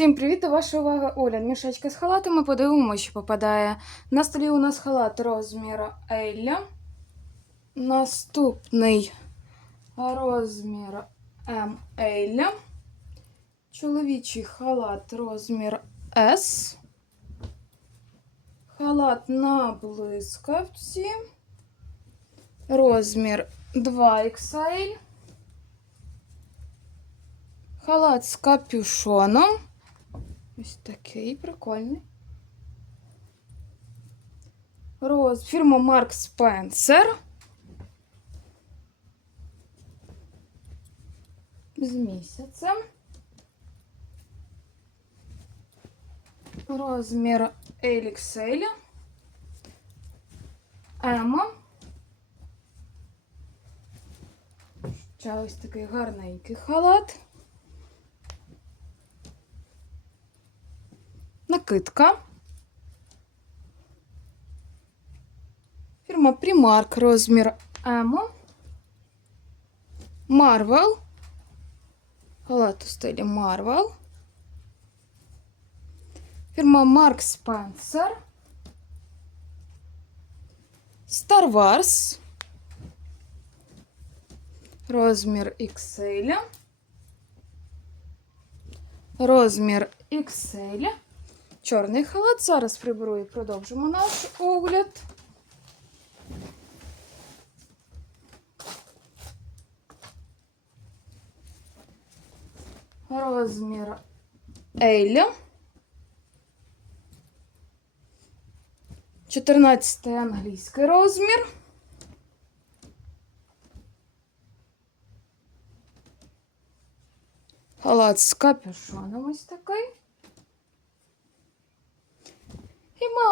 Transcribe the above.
Всім привіт, до ваша увага Оля. Мішечка з халатами. Подивимося, що попадає. На столі у нас халат розміру L. Наступний розмір ML. Чоловічий халат розмір S. Халат на блискавці. Розмір 2XL. Халат з капюшоном. Ось такий прикольний. Роз... Фірма Марк Спенсер. З місяцем. Розмір XL. Ема. Ще ось такий гарненький халат. Накидка. Фірма Primark, розмір Емо. Marvel. Халат у стилі Marvel. Фірма Mark Spencer. Star Wars. Розмір XL. Розмір XL. Чорний халат. Зараз приберу і продовжимо наш огляд. Розмір L. 14 англійський розмір. Халат з капюшоном ось такий.